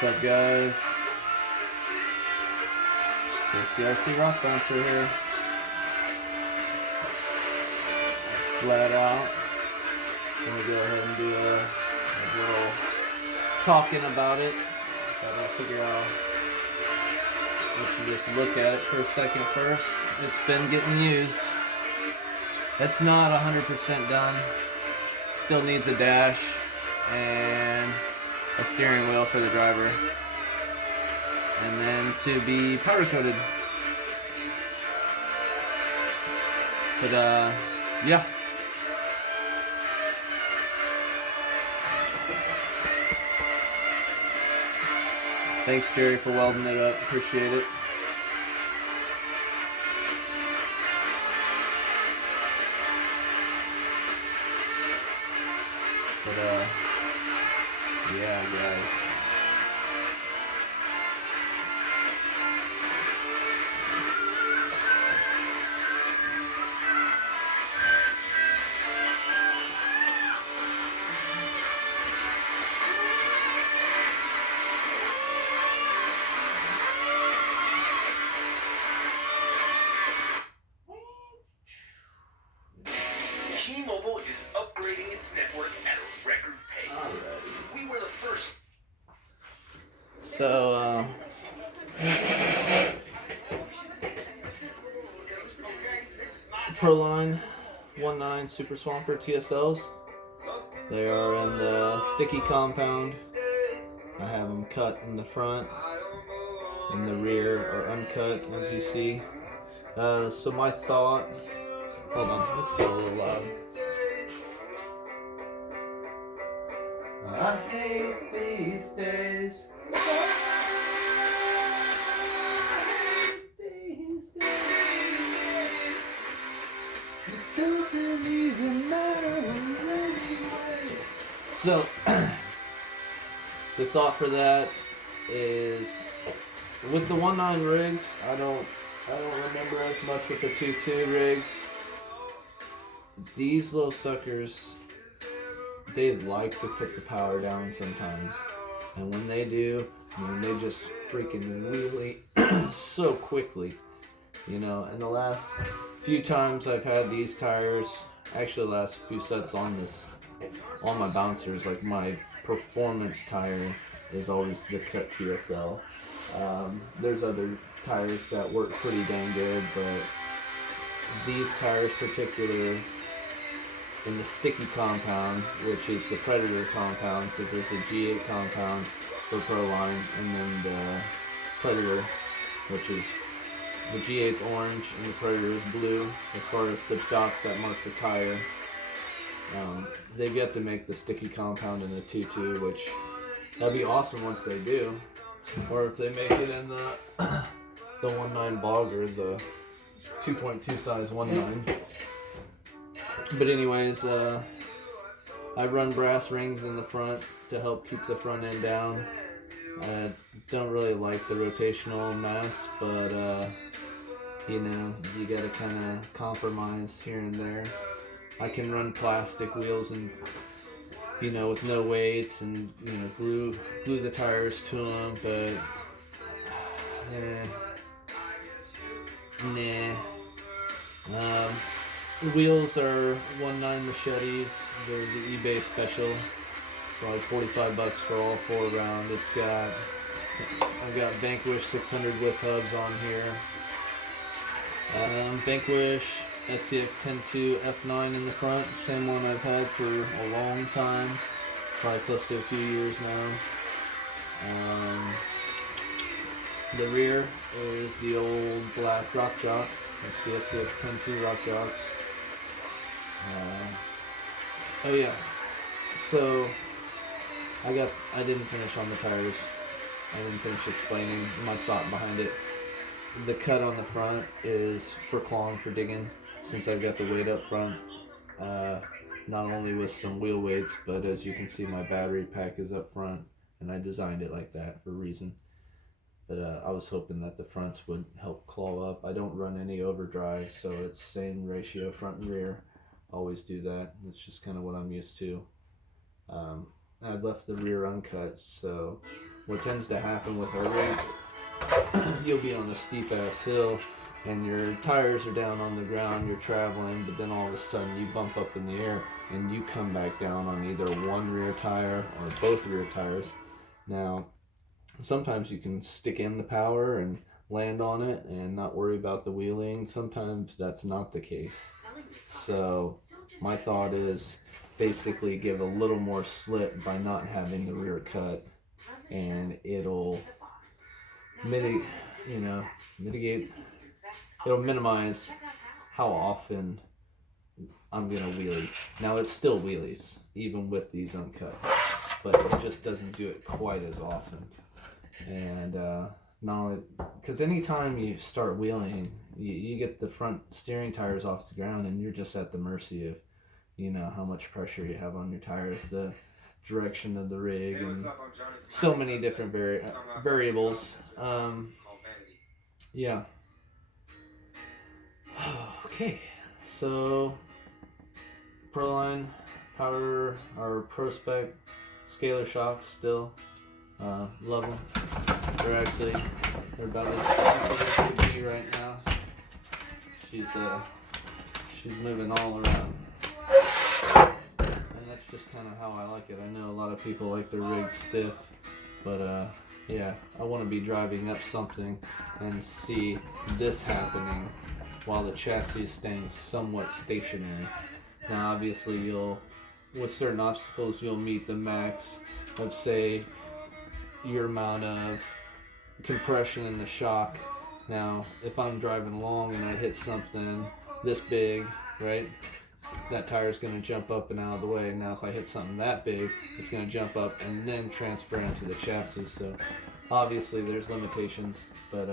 What's up, guys? KCRC Rock Bouncer here. Flat out. I'm gonna go ahead and do a little talking about it. Gotta figure out. Let's just look at it for a second first. It's been getting used. It's not 100% done. Still needs a dash and a steering wheel for the driver, and then to be powder coated. But yeah. Thanks, Jerry, for welding it up. Appreciate it. But yeah, guys. T-Mobile is upgrading its network at a record pace. Alright. We were the first. So, Proline 19 Super Swamper TSLs. They are in the sticky compound. I have them cut in the front, in the rear, or uncut, as you see. So my thought. Hold on, this is still a little loud. I hate these days. I hate these days. It doesn't even matter anyways. So, the thought for that is, with the 19 rigs, I don't remember as much with the 22 rigs. These little suckers, they like to put the power down sometimes, and when they do, they just freaking wheelie so quickly, And the last few times I've had these tires, actually the last few sets on my bouncers, like my performance tire is always the cut TSL. There's other tires that work pretty dang good, but these tires particular, in the sticky compound, which is the Predator compound, because there's a G8 compound for Proline, and then the Predator, which is the G8's orange and the Predator is blue. As far as the dots that mark the tire, they've yet to make the sticky compound in the 2.2, which that'd be awesome once they do, or if they make it in the 19 Bogger, the 2.2 size 19. But anyways, I run brass rings in the front to help keep the front end down. I don't really like the rotational mass, but you gotta kind of compromise here and there. I can run plastic wheels and with no weights and glue the tires to them, but the wheels are 19 machetes. They're the eBay special. It's like $45 for all 4 round. I've got Vanquish 600 with hubs on here. Vanquish SCX 10.2 F9 in the front. Same one I've had for a long time. Probably close to a few years now. The rear is the old black Rock Jock. That's the SCX 10.2 Rock Jocks. Oh yeah, so I didn't finish on the tires. I didn't finish explaining my thought behind it. The cut on the front is for clawing, for digging, since I've got the weight up front, not only with some wheel weights, but as you can see, my battery pack is up front, and I designed it like that for a reason. But I was hoping that the fronts would help claw up. I don't run any overdrive, so it's same ratio front and rear. Always do that. It's just kind of what I'm used to. I left the rear uncut, so what tends to happen with our rigs, you'll be on a steep ass hill and your tires are down on the ground, you're traveling, but then all of a sudden you bump up in the air and you come back down on either one rear tire or both rear tires. Now, sometimes you can stick in the power and land on it and not worry about the wheeling. Sometimes that's not the case. So my thought is basically give a little more slip by not having the rear cut, and it'll mitigate, it'll minimize how often I'm gonna wheelie. Now it still wheelies even with these uncut, but it just doesn't do it quite as often. And not only because anytime you start wheeling, you get the front steering tires off the ground and you're just at the mercy of how much pressure you have on your tires, the direction of the rig, and so many different variables. Yeah. Okay, so Proline Power or Prospect Scalar shocks still love them. They're about as good as be right now. She's moving all around, and that's just kind of how I like it. I know a lot of people like their rigs stiff, but yeah, I want to be driving up something and see this happening while the chassis is staying somewhat stationary. Now, obviously, with certain obstacles, you'll meet the max of, say, your amount of compression in the shock. Now, if I'm driving along and I hit something this big, right, that tire's going to jump up and out of the way. Now, if I hit something that big, it's going to jump up and then transfer into the chassis. So, obviously, there's limitations, but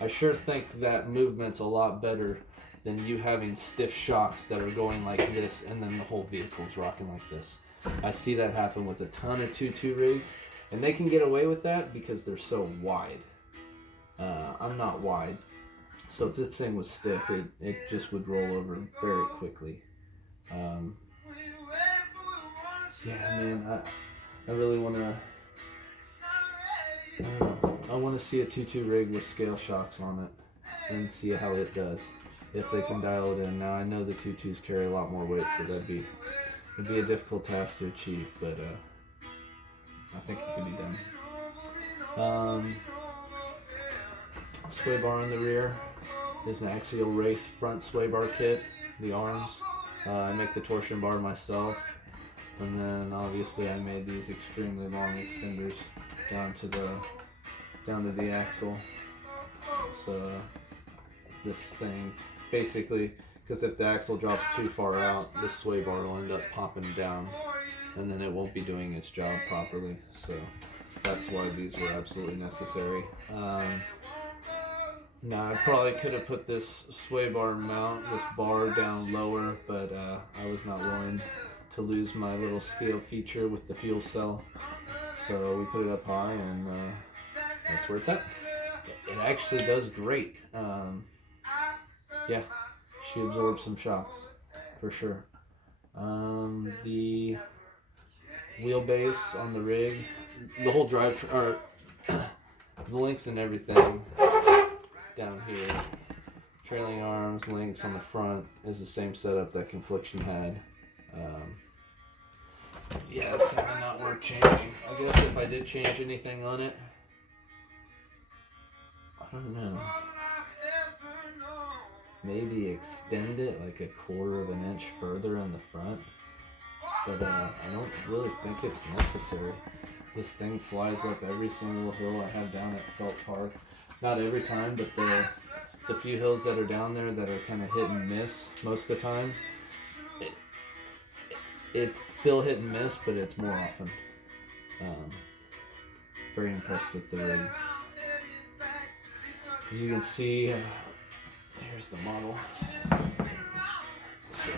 I sure think that movement's a lot better than you having stiff shocks that are going like this and then the whole vehicle's rocking like this. I see that happen with a ton of 2.2 rigs, and they can get away with that because they're so wide. I'm not wide, so if this thing was stiff, it just would roll over very quickly. Yeah, man, I really want to. I want to see a 2.2 rig with scale shocks on it and see how it does, if they can dial it in. Now, I know the 2.2s carry a lot more weight, so it'd be a difficult task to achieve, but I think it can be done. Sway bar on the rear is an axial race front sway bar kit, the arms. I make the torsion bar myself, and then obviously I made these extremely long extenders down to the axle. So this thing basically, because if the axle drops too far out, this sway bar will end up popping down, and then it won't be doing its job properly. So that's why these were absolutely necessary. Now, I probably could have put this sway bar mount, this bar down lower, but I was not willing to lose my little scale feature with the fuel cell. So we put it up high, and that's where it's at. It actually does great. Yeah, she absorbs some shocks, for sure. The wheelbase on the rig, the whole the links and everything down here, trailing arms, links on the front, is the same setup that Confliction had. Yeah, it's kind of not worth changing. I guess if I did change anything on it, I don't know. Maybe extend it like 1/4 of an inch further in the front. But I don't really think it's necessary. This thing flies up every single hill I have down at Felt Park. Not every time, but the few hills that are down there that are kind of hit and miss most of the time, it's still hit and miss, but it's more often. Very impressed with the rig. As you can see, here's the model. So,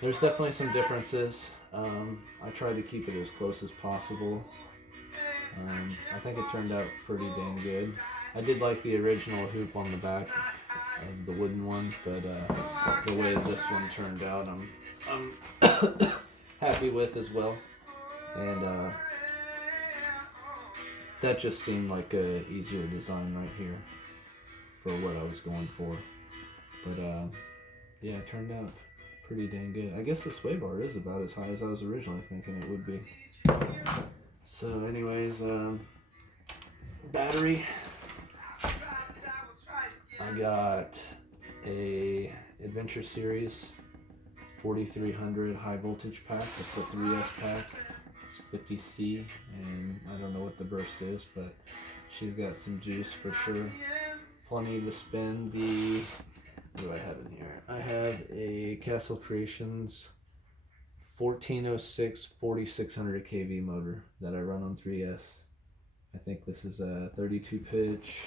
there's definitely some differences. I tried to keep it as close as possible. I think it turned out pretty dang good. I did like the original hoop on the back of the wooden one, but the way this one turned out, I'm happy with as well. And that just seemed like a easier design right here for what I was going for. But yeah, it turned out pretty dang good. I guess the sway bar is about as high as I was originally thinking it would be. So anyways, battery. I got a Adventure Series 4300 high voltage pack. It's a 3S pack. It's 50C, and I don't know what the burst is, but she's got some juice for sure. Plenty to spin. What do I have in here? I have a Castle Creations 1406 4600 kV motor that I run on 3S. I think this is a 32 pitch.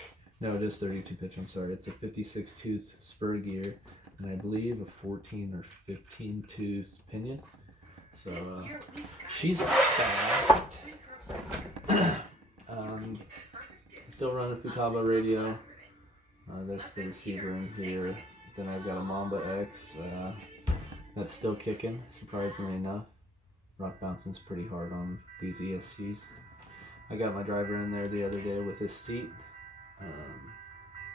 No, it is 32 pitch. I'm sorry. It's a 56 tooth spur gear, and I believe a 14 or 15 tooth pinion. So she's fast. Still running Futaba radio. There's the receiver in here. Then I've got a Mamba X that's still kicking, surprisingly enough. Rock bouncing's pretty hard on these ESCs. I got my driver in there the other day with his seat.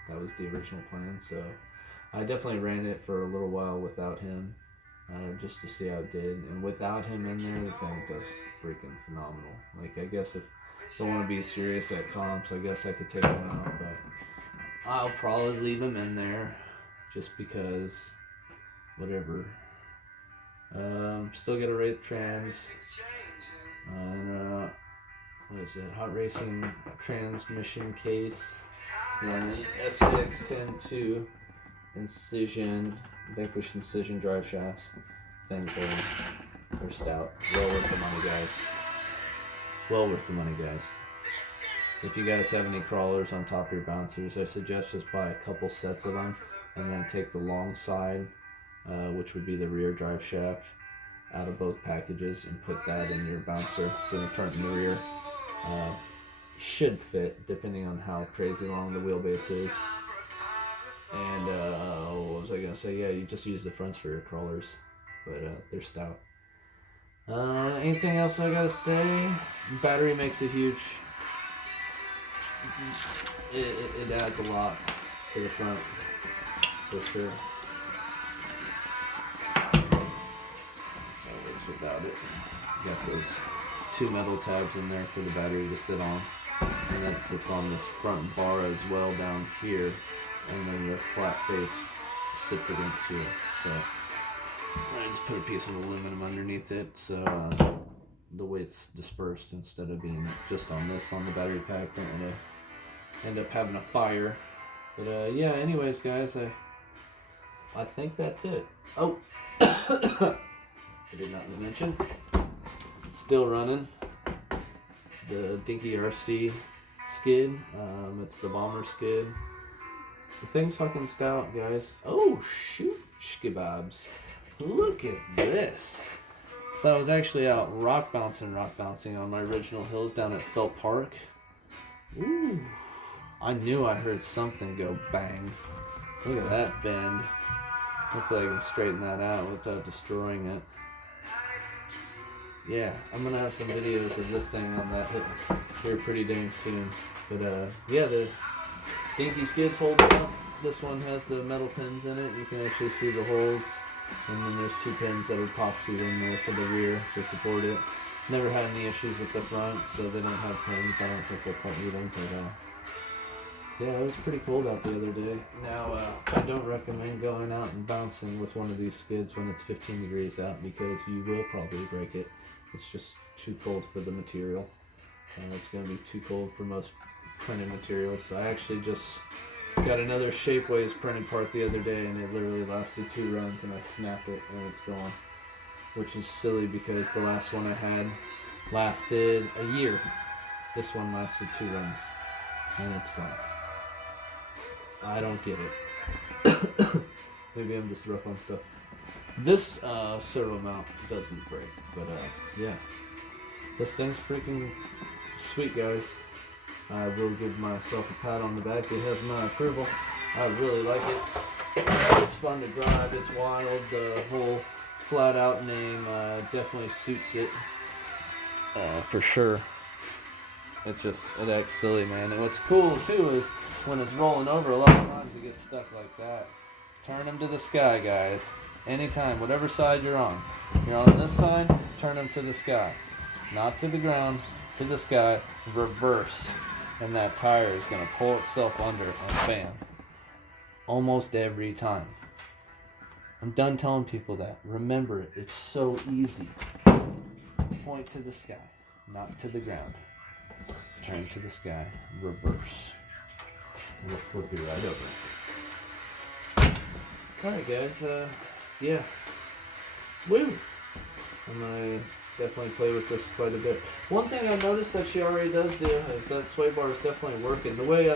That was the original plan, so I definitely ran it for a little while without him, just to see how it did. And without him in there, the thing does freaking phenomenal. Like, I guess if I want to be serious at comps, I guess I could take him out, but I'll probably leave him in there just because, whatever. Still get a rate trans. What is it? Hot Racing transmission case. Running SX 10.2 Incision, Vanquish Incision drive shafts. Things are stout. Well worth the money, guys. Well worth the money, guys. If you guys have any crawlers on top of your bouncers, I suggest just buy a couple sets of them and then take the long side, which would be the rear drive shaft, out of both packages and put that in your bouncer for the front and the rear. Should fit depending on how crazy long the wheelbase is. And what was I gonna say? Yeah, you just use the fronts for your crawlers, but they're stout. Anything else I gotta say? Battery makes a huge. It adds a lot to the front for sure. That works without it. You got those 2 metal tabs in there for the battery to sit on, and that sits on this front bar as well down here, and then the flat face sits against here. So I just put a piece of aluminum underneath it, so the weight's dispersed instead of being just on this on the battery pack. Don't want to end up having a fire. But yeah, anyways, guys, I think that's it. Oh, I did not mention. Still running the Dinky RC skid. It's the bomber skid. The thing's fucking stout, guys. Oh shoot, shkebabs. Look at this. So I was actually out rock bouncing on my original hills down at Felt Park. Ooh, I knew I heard something go bang. Look at that bend. Hopefully I can straighten that out without destroying it. Yeah, I'm gonna have some videos of this thing on that hip here pretty dang soon. But yeah, the Dinky skid's holding up. This one has the metal pins in it. You can actually see the holes. And then there's 2 pins that are epoxied in there for the rear to support it. Never had any issues with the front, so they don't have pins. I don't think they'll quite need them, but yeah, it was pretty cold out the other day. Now, I don't recommend going out and bouncing with one of these skids when it's 15 degrees out, because you will probably break it. It's just too cold for the material. It's going to be too cold for most printed materials. So I actually just got another Shapeways printed part the other day, and it literally lasted 2 runs, and I snapped it and it's gone. Which is silly because the last one I had lasted a year. This one lasted 2 runs, and it's gone. I don't get it. Maybe I'm just rough on stuff. This servo mount doesn't break, but yeah. This thing's freaking sweet, guys. I will give myself a pat on the back. It has my approval. I really like it. It's fun to drive. It's wild. The whole flat out name definitely suits it for sure. it acts silly, man. And what's cool too is when it's rolling over, a lot of times it gets stuck like that. Turn them to the sky, guys. Anytime, whatever side you're on. You're on this side, turn them to the sky. Not to the ground, to the sky, reverse. And that tire is going to pull itself under and bam. Almost every time. I'm done telling people that. Remember it. It's so easy. Point to the sky, not to the ground. Turn to the sky, reverse. And we'll flip you right over. Alright guys, yeah. Woo! I'm gonna definitely play with this quite a bit. One thing I noticed that she already does do is that sway bar is definitely working. The way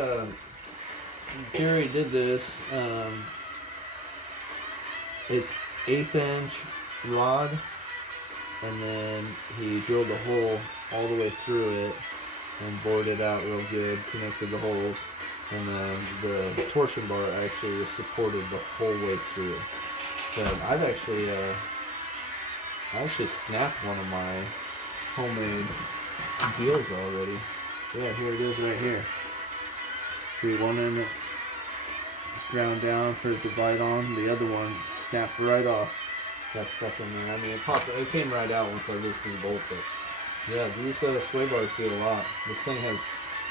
Jerry did this, it's 1/8 inch rod, and then he drilled a hole all the way through it and bored it out real good, connected the holes, and then the torsion bar actually was supported the whole way through. But I've actually snapped one of my homemade deals already. Yeah, here it is right here. See, one end is ground down for it to bite on, the other one snapped right off. Got stuck in there. I mean, it came right out once I loosened the bolt, but yeah, these sway bars do a lot. This thing has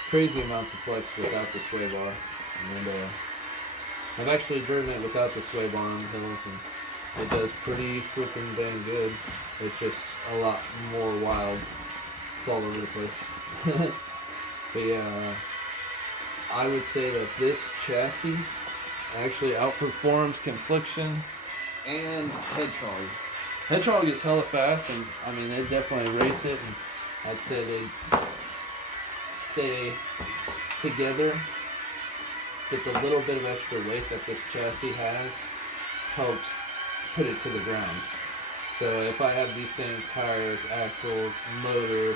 crazy amounts of flex without the sway bar, and I've actually driven it without the sway bar on the hills, and it does pretty freaking dang good. It's just a lot more wild. It's all over the place. But yeah, I would say that this chassis actually outperforms Confliction and Hedgehog. Hedgehog is hella fast, and I mean they definitely race it, and I'd say they stay together. But the little bit of extra weight that this chassis has helps put it to the ground. So if I have these same tires, axles, motor,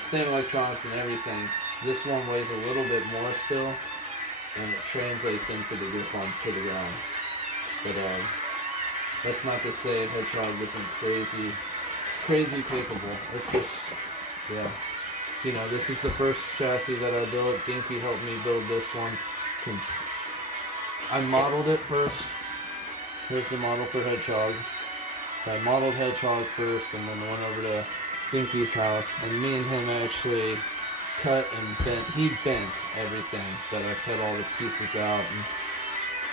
same electronics and everything, this one weighs a little bit more still, and it translates into this one to the ground. But that's not to say Hedgehog isn't crazy capable. It's just, yeah. This is the first chassis that I built. Dinky helped me build this one. I modeled it first. Here's the model for Hedgehog. So I modeled Hedgehog first, and then went over to Dinky's house, and me and him actually cut and bent. He bent everything, but I cut all the pieces out and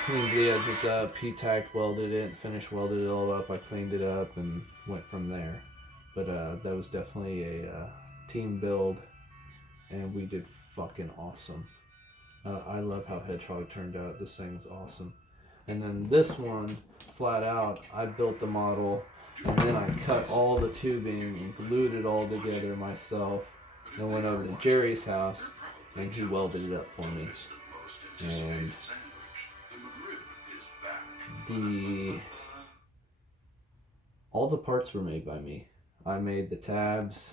cleaned the edges up. He tack welded it, finish welded it all up. I cleaned it up and went from there. But that was definitely a team build, and we did fucking awesome. I love how Hedgehog turned out. This thing's awesome. And then this one, flat out, I built the model, and then I cut all the tubing and glued it all together myself, and went over to Jerry's house, and he welded it up for me. And all the parts were made by me. I made the tabs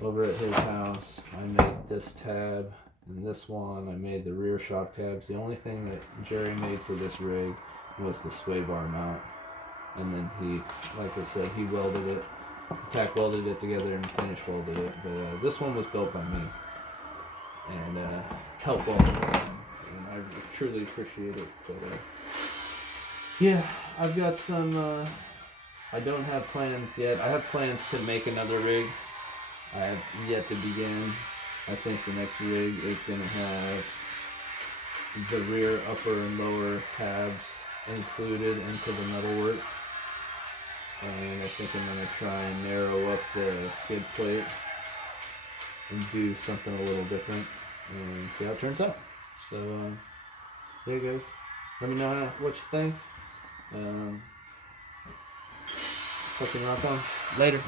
over at his house. I made this tab and this one. I made the rear shock tabs. The only thing that Jerry made for this rig was the sway bar mount. And then he, like I said, he welded it, tack welded it together and finish welded it. But this one was built by me, and helped weld it. And I truly appreciate it. But yeah, I've got some. I don't have plans yet. I have plans to make another rig. I have yet to begin. I think the next rig is going to have the rear, upper, and lower tabs included into the metalwork. And I think I'm going to try and narrow up the skid plate and do something a little different and see how it turns out. So, yeah guys, let me know what you think. Fucking rock on. Later.